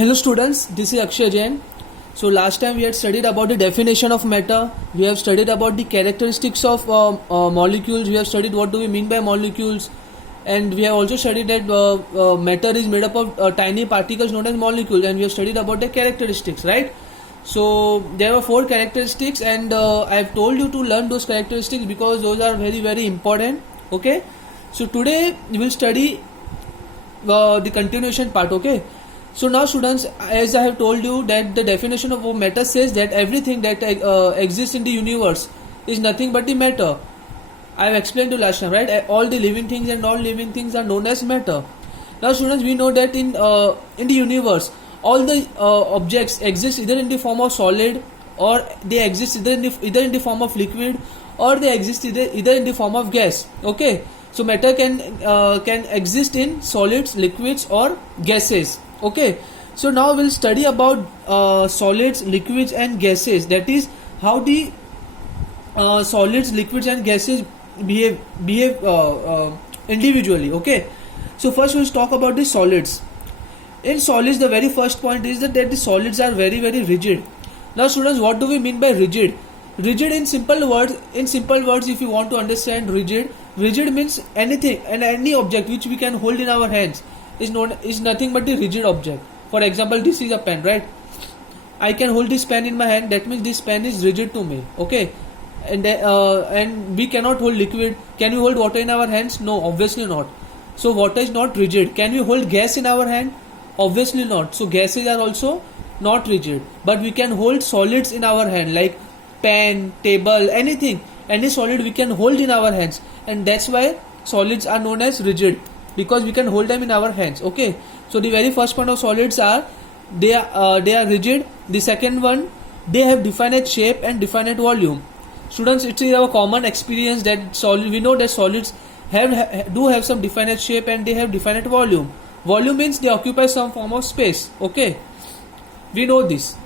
Hello students, this is Akshay Jain. So last time we had studied about the definition of matter. We have studied about the characteristics of molecules. We have studied what do we mean by molecules, and we have also studied that matter is made up of tiny particles known as molecules, and we have studied about the characteristics, right? So there were 4 characteristics, and I have told you to learn those characteristics because those are very important. Okay, so today we will study the continuation part. Okay. So now students, as I have told you that the definition of matter says that everything that exists in the universe is nothing but the matter. I have explained to you last time, right? All the living things and non-living things are known as matter. Now students, we know that in the universe, all the objects exist either in the form of solid, or they exist either in the form of liquid, or they exist either in the form of gas. Okay, so matter can exist in solids, liquids, or gases. Okay, so now we'll study about solids, liquids and gases. That is how the solids, liquids and gases behave individually. Okay, so first we'll talk about the solids. In solids, the very first point is that the solids are very rigid. Now students, what do we mean by rigid? Rigid in simple words, if you want to understand rigid means anything and any object which we can hold in our hands is nothing but the rigid object. For example, this is a pen, right? I can hold this pen in my hand. That means this pen is rigid to me. Okay, and we cannot hold liquid. Can we hold water in our hands? No, obviously not. So water is not rigid. Can we hold gas in our hand? Obviously not. So gases are also not rigid. But we can hold solids in our hand, like pen, table, anything. Any solid we can hold in our hands, and that's why solids are known as rigid, because we can hold them in our hands. Okay, so the very first point of solids are they are rigid. The second one, they have definite shape and definite volume. Students, it is our common experience that we know that solids do have some definite shape and they have definite volume. Volume means they occupy some form of space. Okay, we know this.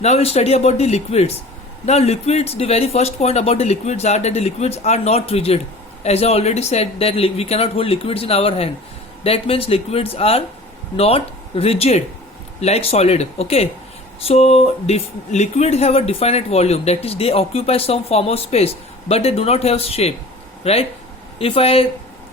Now we'll study about the liquids. Now liquids, the very first point about the liquids are that the liquids are not rigid. As I already said that we cannot hold liquids in our hand. That means liquids are not rigid like solid. Okay, so liquid have a definite volume, that is they occupy some form of space, but they do not have shape, right? If I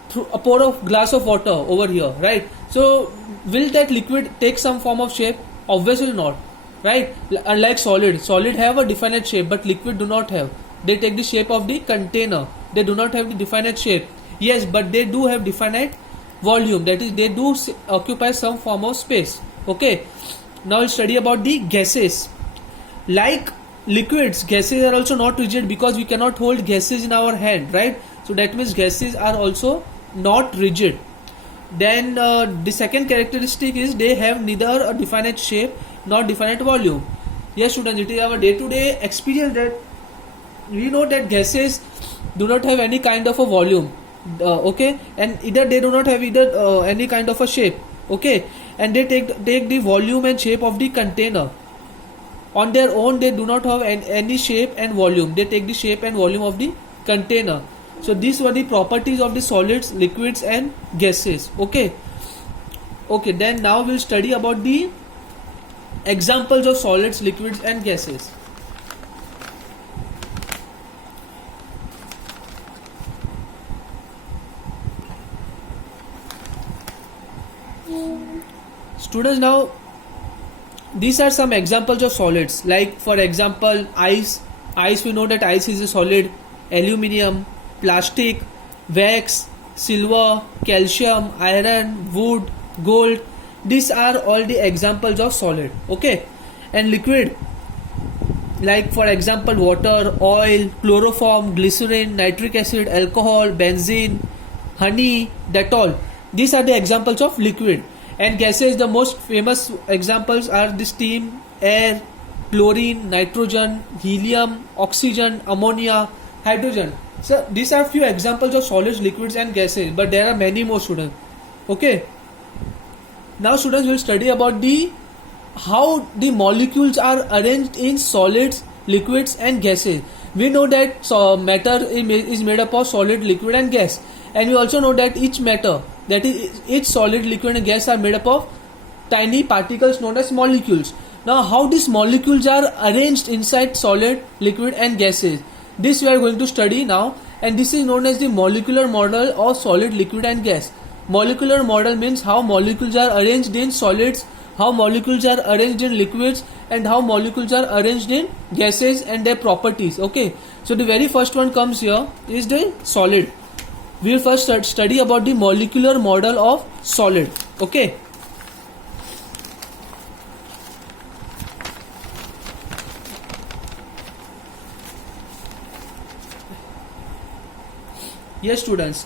pour a glass of water over here, right, so will that liquid take some form of shape? Obviously not, right? Unlike solid have a definite shape, but liquid do not have. They take the shape of the container. They do not have the definite shape. Yes, but they do have definite volume, that is they do occupy some form of space. Okay, now we'll study about the gases. Like liquids, gases are also not rigid because we cannot hold gases in our hand, right? So that means gases are also not rigid. Then the second characteristic is they have neither a definite shape nor definite volume. Yes students, it is our day-to-day experience that we know that gases do not have any kind of a volume. Okay, and either they do not have any kind of a shape. Okay, and they take the volume and shape of the container. On their own, they do not have any shape and volume. They take the shape and volume of the container. So these were the properties of the solids, liquids and gases. Okay, then now we'll study about the examples of solids, liquids and gases. Students, now these are some examples of solids. Like for example, ice. We know that ice is a solid. Aluminium, plastic, wax, silver, calcium, iron, wood, gold. These are all the examples of solid. Okay, and liquid, like for example water, oil, chloroform, glycerin, nitric acid, alcohol, benzene, honey, Dettol. These are the examples of liquid. And gases, the most famous examples are the steam, air, chlorine, nitrogen, helium, oxygen, ammonia, hydrogen. So these are few examples of solids, liquids and gases, but there are many more students. Okay, now students will study about how the molecules are arranged in solids, liquids and gases. We know that matter is made up of solid, liquid and gas, and we also know that each matter, that is each solid, liquid and gas are made up of tiny particles known as molecules. Now how these molecules are arranged inside solid, liquid and gases, this we are going to study now, and this is known as the molecular model of solid, liquid and gas. Molecular model means how molecules are arranged in solids, how molecules are arranged in liquids and how molecules are arranged in gases and their properties. Okay, so the very first one comes here is the solid. We will first study about the molecular model of solid. Okay. Yes students,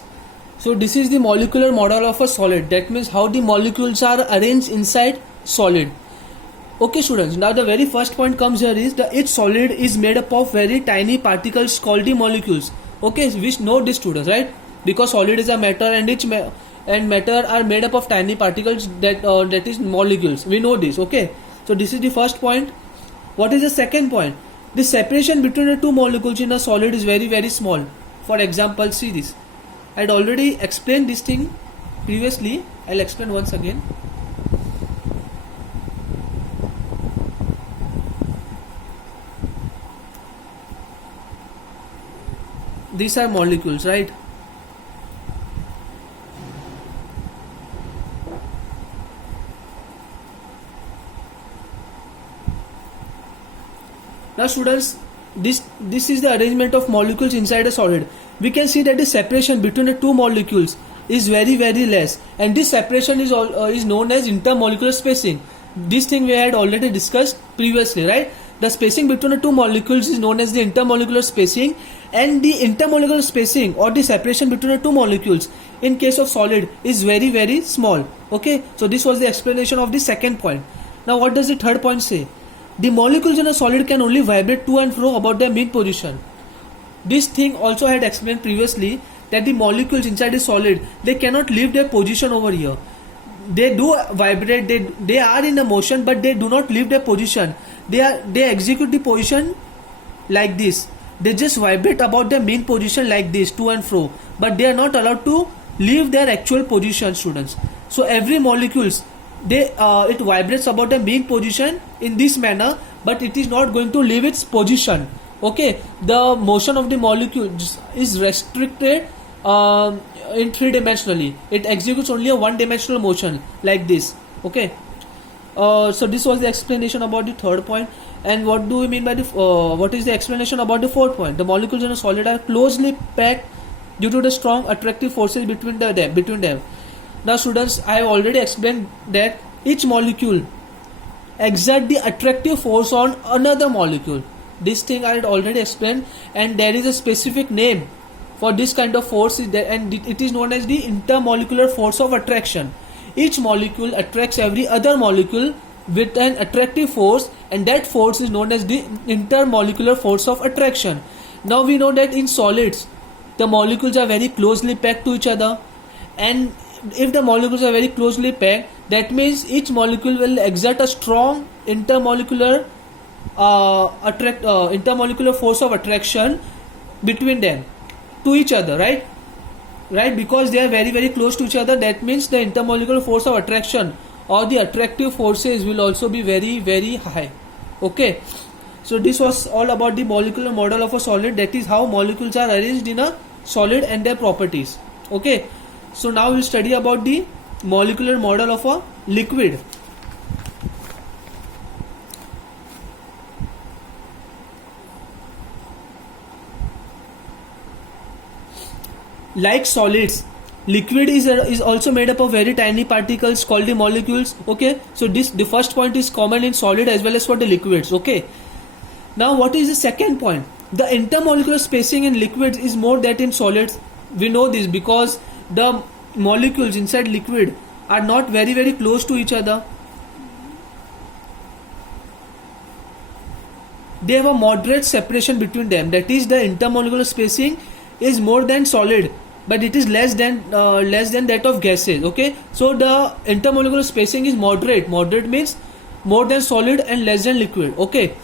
so this is the molecular model of a solid. That means how the molecules are arranged inside solid. Okay students, now the very first point comes here is that each solid is made up of very tiny particles called the molecules. Okay, we know this students, right? Because solid is a matter and matter are made up of tiny particles that is molecules. We know this. Okay, so this is the first point. What is the second point? The separation between the two molecules in a solid is very very small. For example, see this. I had already explained this thing previously. I'll explain once again. These are molecules, right? Now students, this is the arrangement of molecules inside a solid. We can see that the separation between the two molecules is very very less, and this separation is known as intermolecular spacing. This thing we had already discussed previously, right? The spacing between the two molecules is known as the intermolecular spacing, and the intermolecular spacing or the separation between the two molecules in case of solid is very very small. Okay, so this was the explanation of the second point. Now what does the third point say? The molecules in a solid can only vibrate to and fro about their mean position. This thing also I had explained previously, that the molecules inside the solid, they cannot leave their position over here. They do vibrate, they are in a motion, but they do not leave their position. They execute the position like this. They just vibrate about their mean position like this, to and fro, but they are not allowed to leave their actual position, students. So every molecules, it vibrates about the mean position in this manner, but it is not going to leave its position. Okay, the motion of the molecule is restricted in three-dimensionally. It executes only a one-dimensional motion like this. Okay, so this was the explanation about the third point. And what do we mean by the what is the explanation about the fourth point? The molecules in a solid are closely packed due to the strong attractive forces between them. Now students, I have already explained that each molecule exerts the attractive force on another molecule. This thing I had already explained, and there is a specific name for this kind of force, and it is known as the intermolecular force of attraction. Each molecule attracts every other molecule with an attractive force, and that force is known as the intermolecular force of attraction. Now we know that in solids the molecules are very closely packed to each other, and if the molecules are very closely packed, that means each molecule will exert a strong intermolecular force of attraction between them to each other, right? Because they are very very close to each other, that means the intermolecular force of attraction or the attractive forces will also be very very high. Okay, so this was all about the molecular model of a solid, that is how molecules are arranged in a solid and their properties. Okay, so now we'll study about the molecular model of a liquid. Like solids, liquid is also made up of very tiny particles called the molecules. Okay, so the first point is common in solid as well as for the liquids. Okay, now what is the second point? The intermolecular spacing in liquids is more than in solids. We know this because the molecules inside liquid are not very very close to each other. They have a moderate separation between them, that is the intermolecular spacing is more than solid, but it is less than that of gases. Okay, so the intermolecular spacing is moderate. Moderate means more than solid and less than liquid. Okay,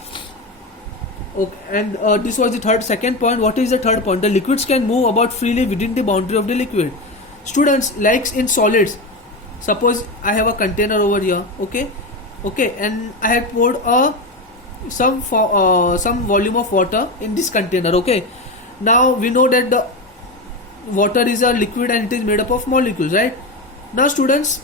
and this was the second point. What is the third point? The liquids can move about freely within the boundary of the liquid. Students, like in solids, suppose I have a container over here, okay, and I had poured some volume of water in this container, okay. Now we know that the water is a liquid and it is made up of molecules, right? Now students,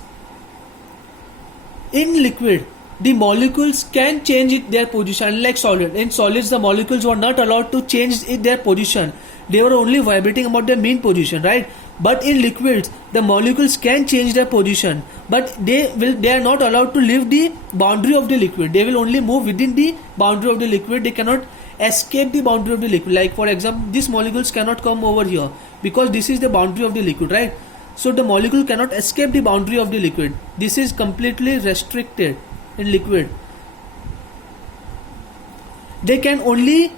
in liquid the molecules can change their position, unlike solid. In solids the molecules were not allowed to change their position, they were only vibrating about their mean position, right? But in liquids the molecules can change their position, but they are not allowed to leave the boundary of the liquid. They will only move within the boundary of the liquid. They cannot escape the boundary of the liquid. Like for example, these molecules cannot come over here because this is the boundary of the liquid, right? So the molecule cannot escape the boundary of the liquid. This is completely restricted in liquid. They can only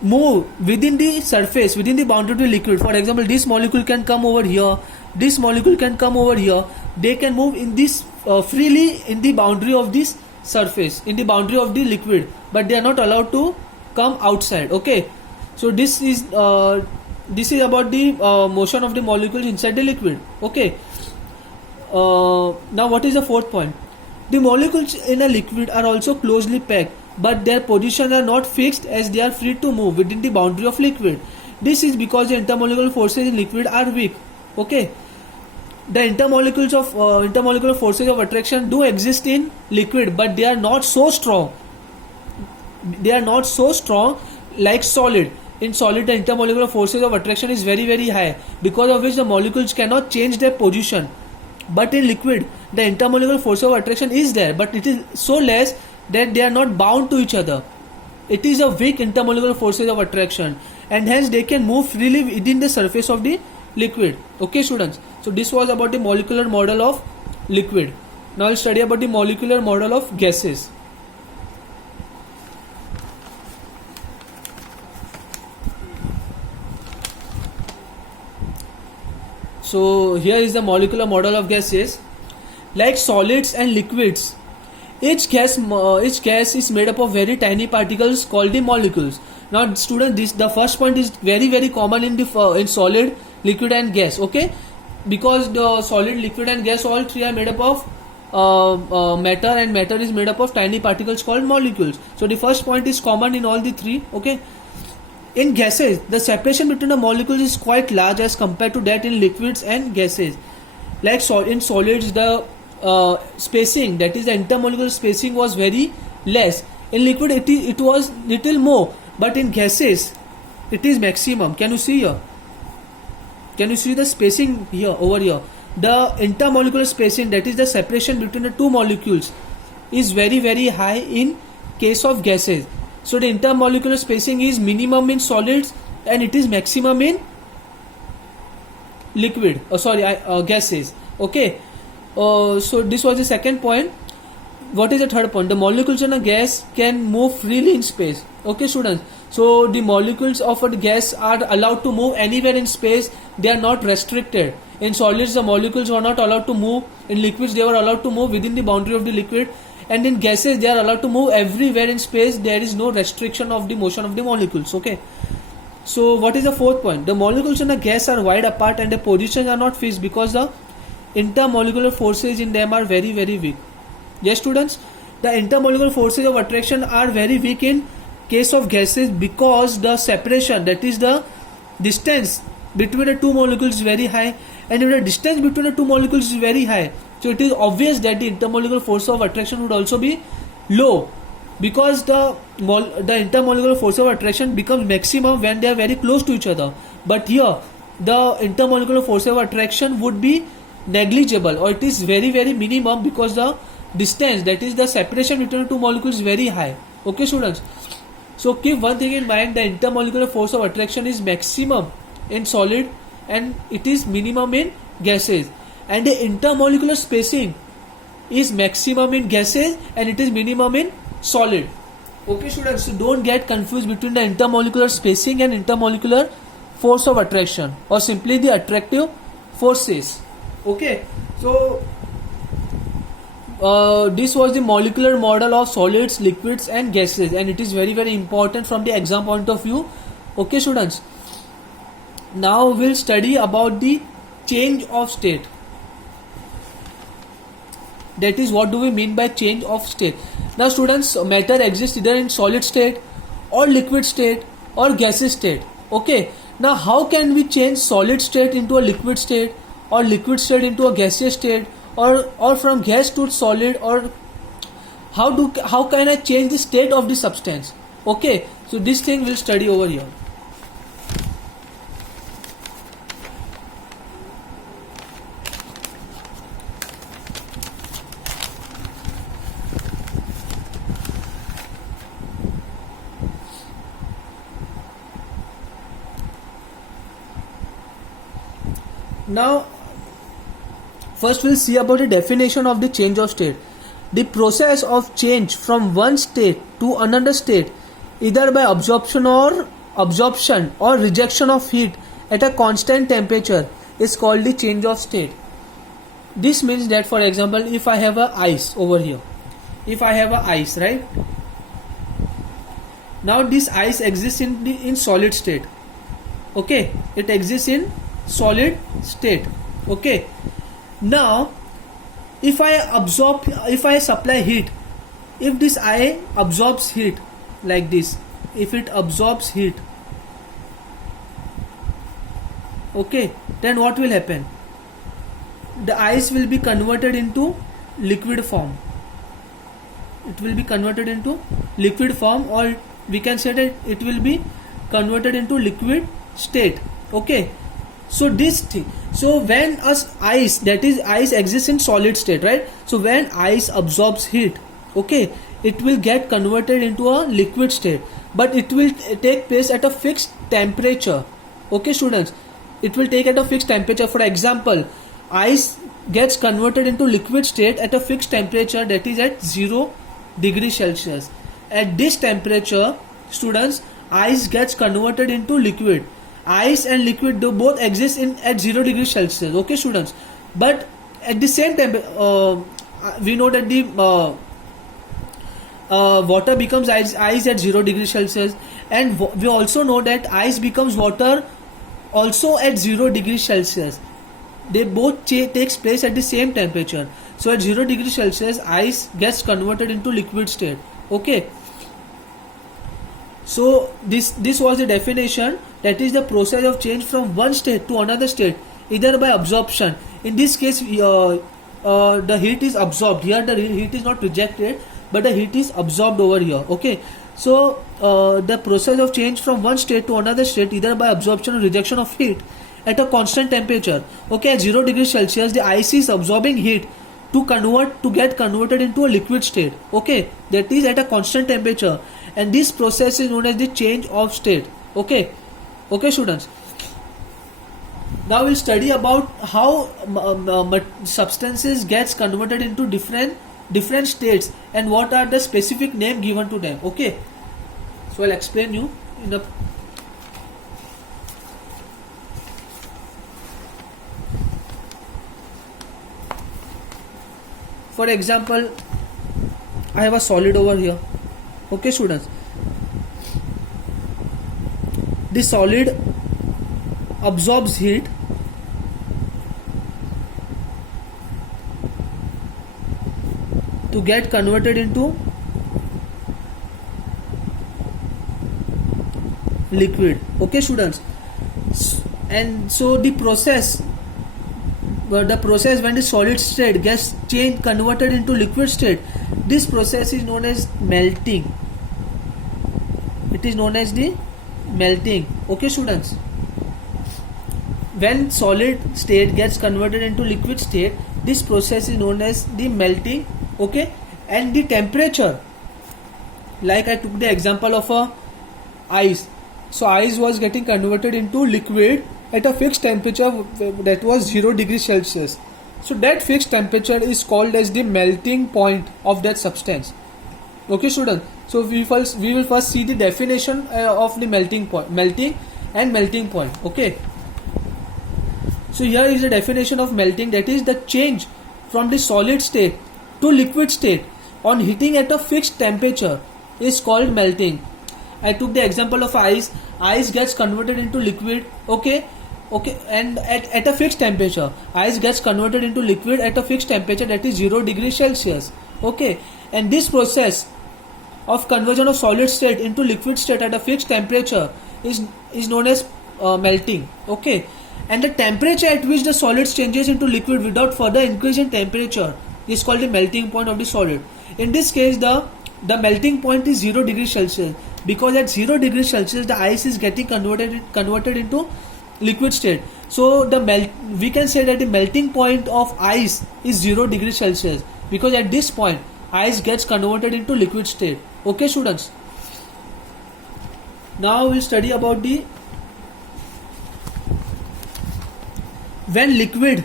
move within the surface, within the boundary of the liquid. For example, this molecule can come over here, this molecule can come over here. They can move in this freely in the boundary of this surface, in the boundary of the liquid, but they are not allowed to come outside, okay. So this is about the motion of the molecules inside the liquid, okay. Now what is the fourth point? The molecules in a liquid are also closely packed, but their positions are not fixed as they are free to move within the boundary of liquid. This is because the intermolecular forces in liquid are weak, okay. The intermolecular forces of attraction do exist in liquid, but they are not so strong. They are not so strong like solid. In solid, the intermolecular forces of attraction is very, very high, because of which the molecules cannot change their position. But in liquid, the intermolecular force of attraction is there, but it is so less that they are not bound to each other. It is a weak intermolecular forces of attraction, and hence they can move freely within the surface of the liquid. Okay students, so this was about the molecular model of liquid. Now we'll study about the molecular model of gases. So here is the molecular model of gases. Like solids and liquids, each gas is made up of very tiny particles called the molecules. Now students, the first point is very, very common in solid, liquid and gas, okay, because the solid, liquid and gas, all three are made up of matter, and matter is made up of tiny particles called molecules. So the first point is common in all the three, okay. In gases, the separation between the molecules is quite large as compared to that in liquids and gases. Like in solids, the spacing, that is the intermolecular spacing, was very less. In liquid it was little more, but in gases it is maximum. Can you see here? Can you see the spacing here, over here? The intermolecular spacing, that is the separation between the two molecules, is very, very high in case of gases. So the intermolecular spacing is minimum in solids and it is maximum in gases, okay. So this was the second point. What is the third point? The molecules in a gas can move freely in space, okay students. So the molecules of a gas are allowed to move anywhere in space. They are not restricted. In solids the molecules were not allowed to move. In liquids they were allowed to move within the boundary of the liquid, and in gases they are allowed to move everywhere in space. There is no restriction of the motion of the molecules, okay. So what is the fourth point? The molecules in a gas are wide apart and the positions are not fixed because the intermolecular forces in them are very, very weak. Yes students, the intermolecular forces of attraction are very weak in case of gases because the separation, that is the distance between the two molecules is very high, and if the distance between the two molecules is very high, so it is obvious that the intermolecular force of attraction would also be low, because the intermolecular force of attraction becomes maximum when they are very close to each other. But here the intermolecular force of attraction would be negligible, or it is very, very minimum, because the distance, that is the separation between the two molecules, is very high, okay students. So keep one thing in mind, the intermolecular force of attraction is maximum in solid and it is minimum in gases, and the intermolecular spacing is maximum in gases and it is minimum in solid, okay students. So don't get confused between the intermolecular spacing and intermolecular force of attraction, or simply the attractive forces, okay. So this was the molecular model of solids, liquids and gases, and it is very, very important from the exam point of view, okay students. Now we'll study about the change of state. That is what do we mean by change of state. Now students, matter exists either in solid state or liquid state or gaseous state. Okay, now how can we change solid state into a liquid state or liquid state into a gaseous state, or from gas to solid, or how can I change the state of the substance? Okay, so this thing we'll study over here. Now first we'll see about the definition of the change of state. The process of change from one state to another state, either by absorption or rejection of heat at a constant temperature, is called the change of state. This means that, for example, if I have a ice over here, if I have a ice, right? Now this ice exists in solid state. Okay, it exists in solid state. Okay, now if I supply heat, if this ice absorbs heat like this, if it absorbs heat, okay, then what will happen? The ice will be converted into liquid form. It will be converted into liquid form, or we can say that it will be converted into liquid state. Okay, so this thing, so when ice, that is ice exists in solid state, right? So when ice absorbs heat, okay, it will get converted into a liquid state, but it will take place at a fixed temperature. Okay students, it will take at a fixed temperature. For example, ice gets converted into liquid state at a fixed temperature, that is at 0 degrees Celsius. At this temperature, students, ice gets converted into liquid. Ice and liquid do both exist at 0 degrees Celsius. Okay students, but at the same time, we know that the water becomes ice at 0 degrees Celsius, and we also know that ice becomes water also at 0 degrees Celsius. They both takes place at the same temperature. So at 0 degrees Celsius, ice gets converted into liquid state. Okay, so this was the definition, that is the process of change from one state to another state, either by absorption. In this case, the heat is absorbed. Here the heat is not rejected, but the heat is absorbed over here. Okay, so the process of change from one state to another state, either by absorption or rejection of heat at a constant temperature. Okay, at 0 degrees Celsius, the ice is absorbing heat to get converted into a liquid state. Okay, that is at a constant temperature, and this process is known as the change of state. Okay, students, now we'll study about how substances gets converted into different states, and what are the specific name given to them. Okay, so I'll explain you in the for example, I have a solid over here. Okay students, the solid absorbs heat to get converted into liquid. Okay students, and so the process when the solid state gets converted into liquid state, this process is known as melting. It is known as the melting. Okay students, when solid state gets converted into liquid state, this process is known as the melting. Okay, and the temperature, like I took the example of a ice. So ice was getting converted into liquid at a fixed temperature, that was 0 degrees Celsius. So that fixed temperature is called as the melting point of that substance. Okay students, so we will first see the definition of the melting point. Okay, so here is the definition of melting, that is the change from the solid state to liquid state on heating at a fixed temperature is called melting. I took the example of ice. Ice gets converted into liquid. Okay, Okay, and at a fixed temperature, ice gets converted into liquid at a fixed temperature, that is 0 degrees Celsius. Okay, and this process of conversion of solid state into liquid state at a fixed temperature is known as melting. Okay, and the temperature at which the solid changes into liquid without further increase in temperature is called the melting point of the solid. In this case, the melting point is 0 degrees Celsius, because at 0 degrees Celsius the ice is getting converted into liquid state. So we can say that the melting point of ice is 0 degrees Celsius, because at this point ice gets converted into liquid state. Okay, students, now we'll study about the when liquid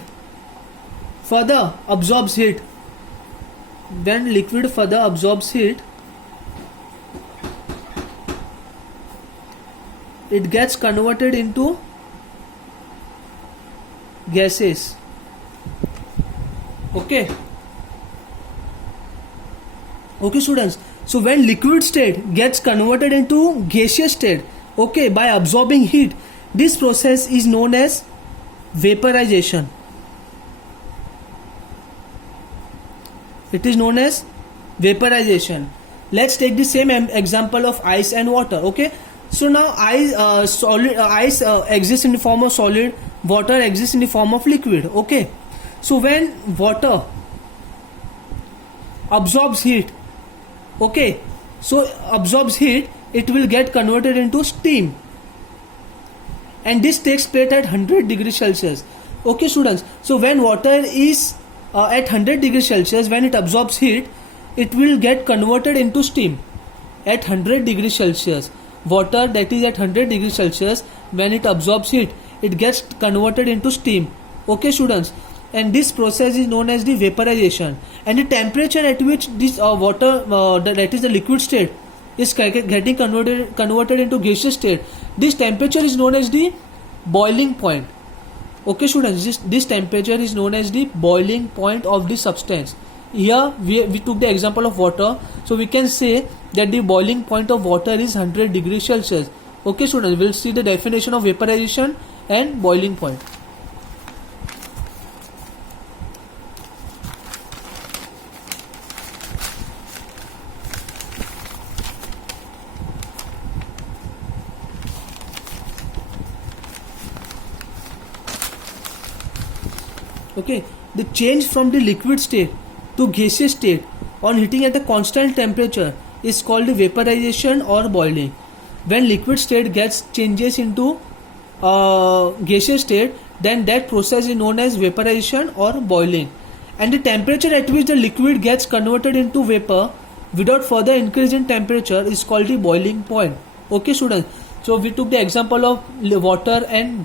further absorbs heat. When liquid further absorbs heat, it gets converted into gases. Okay, students, so when liquid state gets converted into gaseous state, okay, by absorbing heat, this process is known as vaporization. It is known as vaporization. Let's take the same example of ice and water. Okay, so now ice exists in the form of solid, water exists in the form of liquid. Okay, so when water absorbs heat, okay, so absorbs heat, it will get converted into steam, and this takes place at 100 degrees Celsius. Okay, students, so when water is at 100 degrees Celsius, when it absorbs heat, it will get converted into steam at 100 degrees Celsius. Water that is at 100 degrees Celsius, when it absorbs heat, it gets converted into steam. Okay, students, and this process is known as the vaporization. And the temperature at which this water, that is the liquid state, is getting converted into gaseous state, this temperature is known as the boiling point. Okay, students, this temperature is known as the boiling point of the substance. Here we took the example of water, so we can say that the boiling point of water is 100 degrees Celsius. Okay, students, we'll see the definition of vaporization and boiling point. Okay, the change from the liquid state to gaseous state on heating at a constant temperature is called the vaporization or boiling. When liquid state changes into gaseous state, then that process is known as vaporization or boiling. And the temperature at which the liquid gets converted into vapor without further increase in temperature is called the boiling point. Okay, students, so we took the example of water and